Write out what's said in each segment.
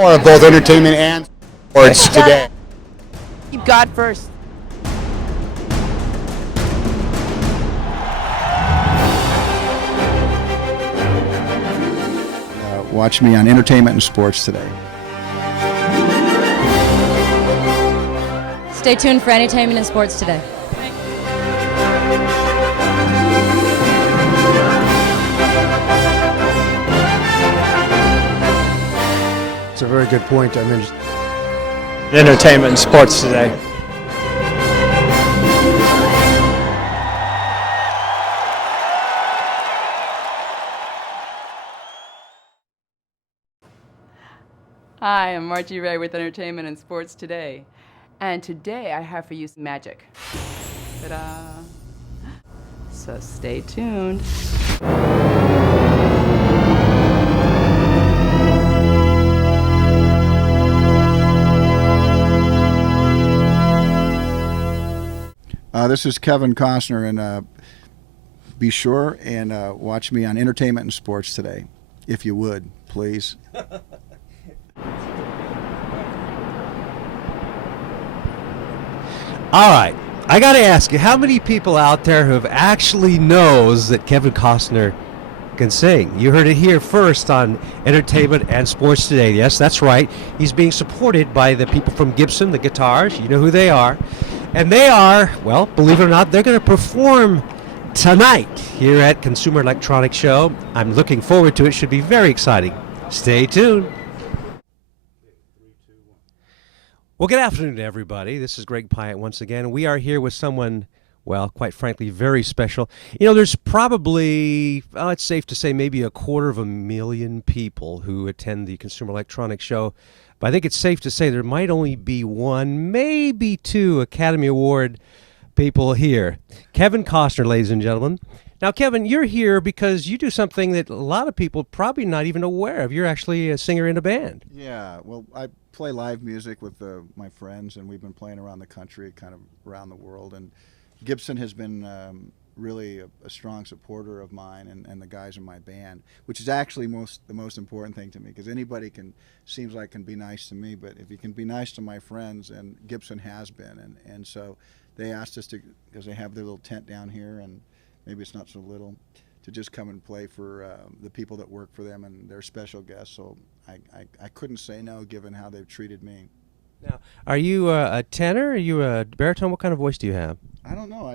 More of both entertainment and sports today. Keep God first. Watch me on entertainment and sports today. Stay tuned for entertainment and sports today. It's a very good point. I mean, Entertainment and sports today. Hi, I'm Margie Ray with Entertainment and Sports Today. And today I have for you some magic. Ta-da! So stay tuned. This is Kevin Costner, and be sure and watch me on entertainment and sports today, if you would, please. All right, I got to ask you, how many people out there who have actually knows that Kevin Costner can sing? You heard it here first on Entertainment and Sports Today. Yes, that's right. He's being supported by the people from Gibson, the guitars. You know who they are. And they are, well, believe it or not, they're going to perform tonight here at Consumer Electronics Show. I'm looking forward to it. Should be very exciting. Stay tuned. Well, good afternoon to everybody. This is Greg Pyatt once again. We are here with someone, well, quite frankly, very special. You know, there's probably, well, it's safe to say maybe 250,000 people who attend the Consumer Electronics Show. But I think it's safe to say there might only be one, maybe two Academy Award people here. Kevin Costner, ladies and gentlemen. Now, Kevin, you're here because you do something that a lot of people probably not even aware of. You're actually a singer in a band. Yeah, well, I play live music with my friends, and we've been playing around the country, kind of around the world. And Gibson has been really a strong supporter of mine and the guys in my band, which is actually the most important thing to me, because anybody seems like can be nice to me, but if you can be nice to my friends, and Gibson has been, and so they asked us to, because they have their little tent down here, and maybe it's not so little, to just come and play for the people that work for them and their special guests. So I couldn't say no, given how they've treated me. Now, are you a tenor? Are you a baritone? What kind of voice do you have? I don't know.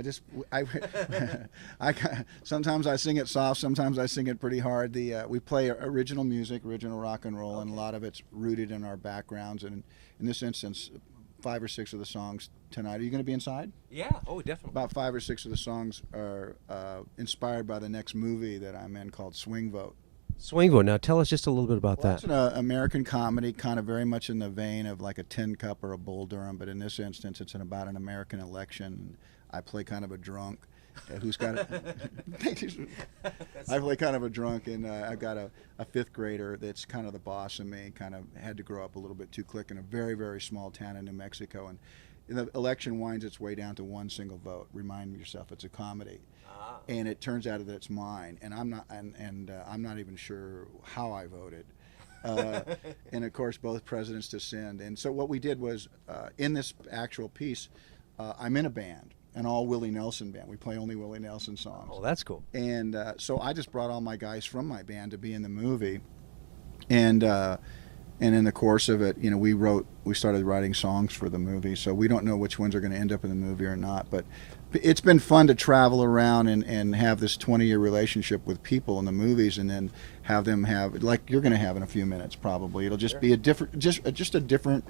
Sometimes I sing it soft. Sometimes I sing it pretty hard. We play original music, original rock and roll, and a lot of it's rooted in our backgrounds. And in this instance, 5 or 6 of the songs tonight. Are you going to be inside? Yeah. Oh, definitely. About 5 or 6 of the songs are inspired by the next movie that I'm in called Swing Vote. Swing Vote. Now, tell us just a little bit about that. It's an American comedy, kind of very much in the vein of like a Tin Cup or a Bull Durham, but in this instance, it's about an American election. I play kind of a drunk who's got a I play kind of a drunk, and I've got a 5th grader that's kind of the boss of me, kind of had to grow up a little bit too quick in a very, very small town in New Mexico. And the election winds its way down to one single vote. Remind yourself, it's a comedy. And it turns out that it's mine, and I'm not even sure how I voted. And of course, both presidents descend. And so what we did was, in this actual piece, I'm in a band, an all Willie Nelson band. We play only Willie Nelson songs. Oh, that's cool. And so I just brought all my guys from my band to be in the movie, and in the course of it, you know, we started writing songs for the movie. So we don't know which ones are going to end up in the movie or not, but it's been fun to travel around and have this 20-year relationship with people in the movies, and then have them have, like you're going to have in a few minutes probably. It'll just be a different, just a different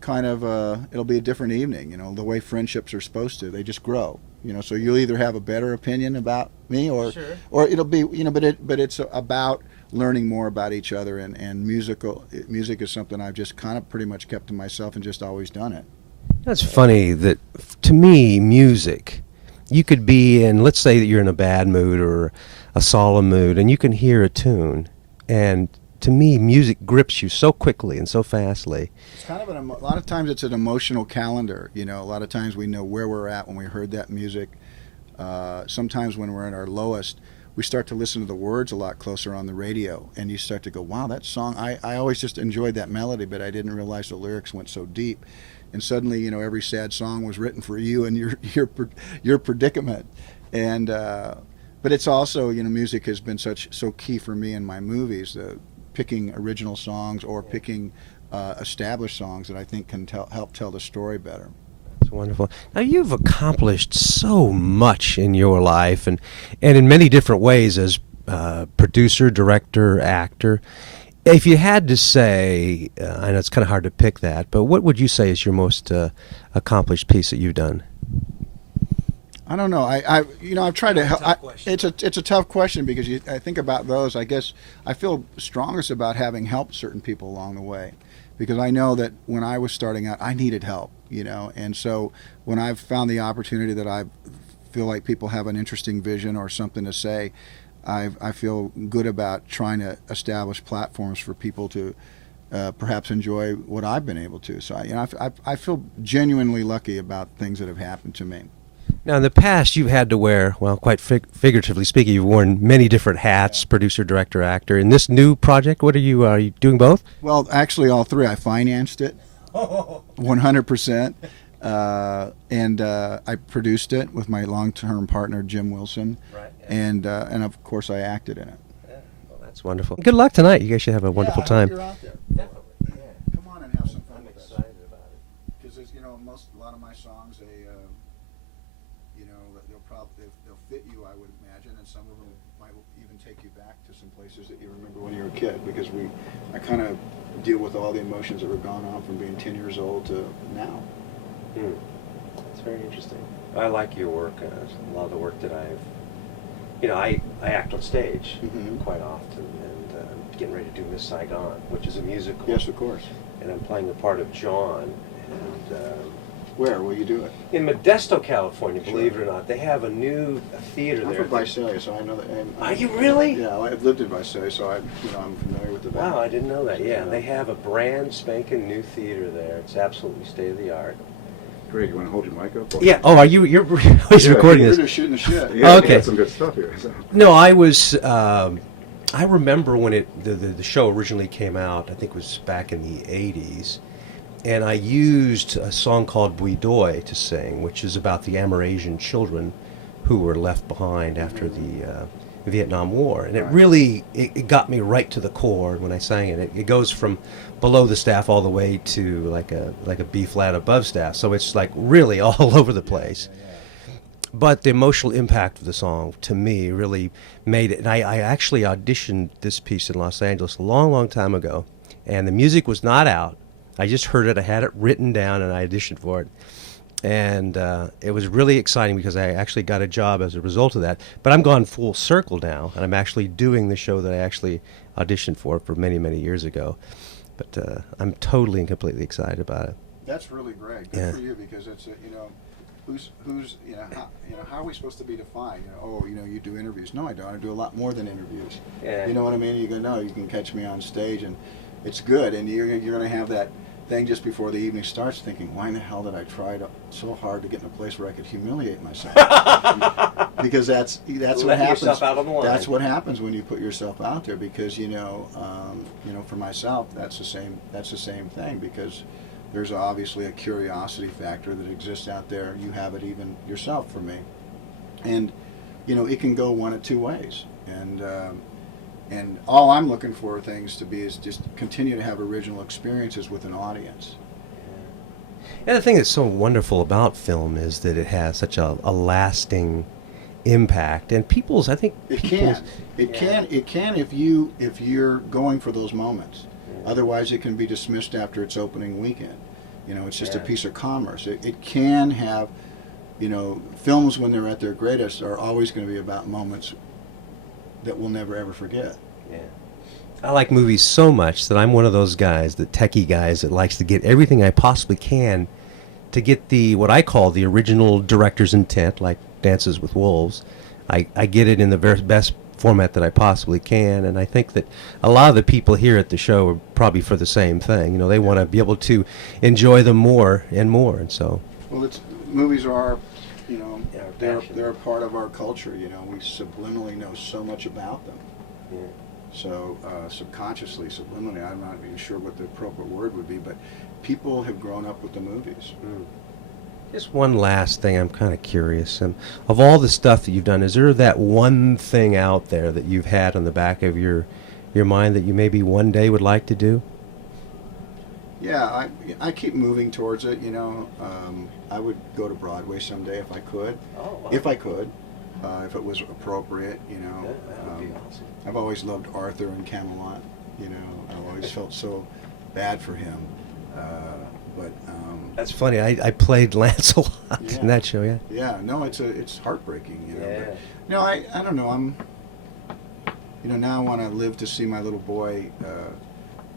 kind of, it'll be a different evening, you know, the way friendships are supposed to. They just grow, you know, so you'll either have a better opinion about me or it'll be, you know, but it's about learning more about each other, and music is something I've just kind of pretty much kept to myself and just always done it. That's funny that, to me, music, you could be in, let's say that you're in a bad mood or a solemn mood, and you can hear a tune, and to me, music grips you so quickly and so fastly. It's kind of a lot of times it's an emotional calendar. You know, a lot of times we know where we're at when we heard that music. Sometimes when we're at our lowest, we start to listen to the words a lot closer on the radio, and you start to go, wow, that song, I always just enjoyed that melody, but I didn't realize the lyrics went so deep. And suddenly, you know, every sad song was written for you and your predicament. And but it's also, you know, music has been so key for me in my movies, picking original songs or picking established songs that I think can help tell the story better. That's wonderful. Now, you've accomplished so much in your life, and in many different ways as producer, director, actor. If you had to say, I know it's kind of hard to pick that, but what would you say is your most accomplished piece that you've done? I don't know. I've tried to help. It's a tough question because I think about those. I guess I feel strongest about having helped certain people along the way, because I know that when I was starting out, I needed help. You know, and so when I've found the opportunity that I feel like people have an interesting vision or something to say, I feel good about trying to establish platforms for people to perhaps enjoy what I've been able to. So I feel genuinely lucky about things that have happened to me. Now, in the past, you've had to wear, well, quite figuratively speaking, you've worn many different hats, producer, director, actor. In this new project, are you doing both? Well, actually, all three. I financed it 100%, and I produced it with my long-term partner, Jim Wilson, right, yeah. And of course, I acted in it. Yeah. Well, that's wonderful. Good luck tonight. You guys should have a wonderful time. You're out there. Definitely. Yeah. Come on and have some fun. I'm excited about it. Because you know, a lot of my songs, they'll fit you, I would imagine, and some of them might even take you back to some places that you remember when you were a kid, because I kind of deal with all the emotions that were gone on from being 10 years old to now. That's very interesting. I like your work. A lot of the work that I act on stage quite often, and getting ready to do Miss Saigon, which is a musical. Yes, of course. And I'm playing the part of John, and where will you do it? in Modesto, California, believe it or not. They have a new theater I'm there. from Visalia, so I know that. Are you really? Yeah, I've lived in Visalia, so I'm familiar with the venue. Wow, I didn't know that. Yeah, they have a brand spanking new theater there. It's absolutely state of the art. Great. You want to hold your mic up? Yeah. Oh, you're recording We're this? just shooting the shit. Yeah, Okay. we got some good stuff here. So. No, I was. I remember when the show originally came out. I think it was back in the '80s, and I used a song called Bui Doi to sing, which is about the Amerasian children who were left behind after the Vietnam War, and it really it got me right to the core when I sang it. It goes from below the staff all the way to like a B flat above staff, so it's like really all over the place. But the emotional impact of the song, to me, really made it. And I actually auditioned this piece in Los Angeles a long, long time ago, and the music was not out. I just heard it. I had it written down, and I auditioned for it. And it was really exciting because I actually got a job as a result of that. But I'm gone full circle now, and I'm actually doing the show that I actually auditioned for many, many years ago. But I'm totally and completely excited about it. That's really great. Good for you, because it's who's how are we supposed to be defined? You do interviews. No, I don't. I do a lot more than interviews. Yeah. You know what I mean? You go, no, you can catch me on stage, and it's good. And you're going to have that thing just before the evening starts, thinking, why in the hell did I try so hard to get in a place where I could humiliate myself? Because that's what happens. Yourself out on the line. That's what happens when you put yourself out there. Because for myself, that's the same thing. Because there's obviously a curiosity factor that exists out there. You have it even yourself, for me, and it can go one of two ways. And all I'm looking for things to be is just continue to have original experiences with an audience. And the thing that's so wonderful about film is that it has such a lasting impact, and I think it can if you're going for those moments. Otherwise, it can be dismissed after its opening weekend. It's just a piece of commerce. It can have, films when they're at their greatest are always going to be about moments that we'll never ever forget. Yeah. I like movies so much that I'm one of those guys, the techie guys, that likes to get everything I possibly can to get what I call the original director's intent, like Dances with Wolves. I get it in the very best format that I possibly can, and I think that a lot of the people here at the show are probably for the same thing. They want to be able to enjoy them more and more, and so. Well, movies are you know, Yeah, our they're passion. they're a part of our culture. You know, we subliminally know so much about them. Yeah. So subconsciously, subliminally, I'm not even sure what the appropriate word would be, but people have grown up with the movies. Just one last thing, I'm kind of curious. Of all the stuff that you've done, is there that one thing out there that you've had on the back of your mind that you maybe one day would like to do? Yeah, I keep moving towards it. You know, I would go to Broadway someday if I could. Oh, wow. If I could, if it was appropriate. You know, That would be awesome. I've always loved Arthur and Camelot. You know, I've always felt so bad for him. But That's funny. I played Lancelot Yeah. in that show, yeah. yeah, no, it's heartbreaking. You know, Yeah. but, no, I don't know. You know, now I want to live to see my little boy.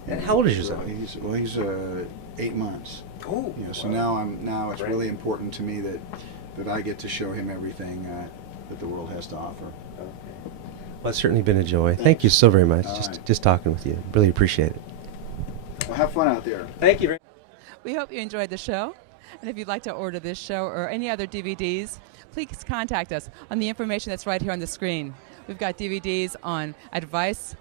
And how old is your son? He's 8 months. Oh, You know, so now it's really important to me that I get to show him everything that the world has to offer. Well, it's certainly been a joy. Thank you so very much. All Just right. just talking with you. Really appreciate it. Well, have fun out there. Thank you very much. We hope you enjoyed the show. And if you'd like to order this show or any other DVDs, please contact us on the information that's right here on the screen. We've got DVDs on advice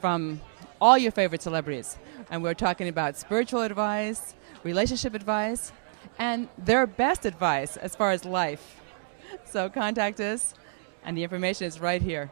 from all your favorite celebrities. And we're talking about spiritual advice, relationship advice, and their best advice as far as life. So contact us, and the information is right here.